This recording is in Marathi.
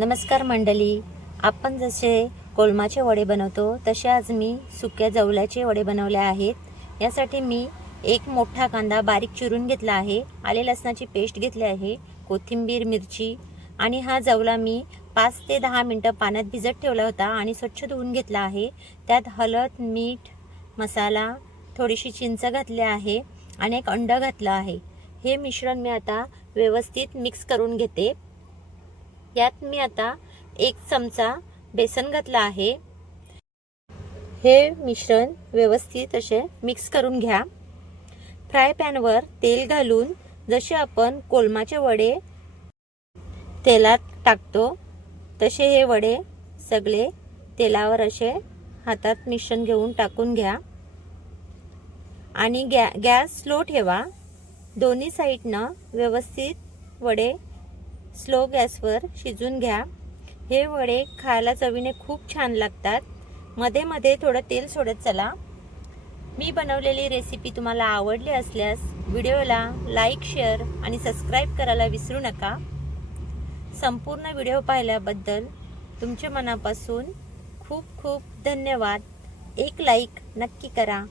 नमस्कार मंडळी, आपण जसे कोलमाचे वडे बनवतो तसे आज मी सुक्या जवल्याचे वडे बनवले आहेत। यासाठी मी एक मोठा कांदा बारीक चिरून घेतला आहे, आले लसणाची पेस्ट घेतली आहे, कोथिंबीर, मिरची आणि हा जवला मी 5 ते 10 मिनिटे पाण्यात भिजत ठेवला होता आणि स्वच्छ धुवून घेतला आहे। त्यात हळद, मीठ, मसाला, थोडीशी चिंच घातली आहे आणि एक अंड घातला आहे। हे मिश्रण मी आता व्यवस्थित मिक्स करून घेते। यात मी आता 1 चमचा बेसन घातला आहे। हे मिश्रण व्यवस्थित असे मिक्स करून घ्या। फ्राय पॅनवर तेल घालून जसे आपण कोलमाचे वडे तेलात टाकतो तसे हे वडे सगळे तेलावर असे हातात मिश्रण घेऊन टाकून घ्या आणि गॅस स्लो ठेवा। दोन्ही साइडनं व्यवस्थित वडे स्लो गॅसवर शिजून घ्या। हे वडे खायला चवीने खूप छान लागतात। मध्ये मध्ये थोडं तेल सोडत चला। मी बनवलेली रेसिपी तुम्हाला आवडली असल्यास व्हिडिओला लाईक, शेअर आणि सबस्क्राईब करायला विसरू नका। संपूर्ण व्हिडिओ पाहिल्याबद्दल तुमचे मनापासून खूप खूप धन्यवाद। एक लाईक नक्की करा।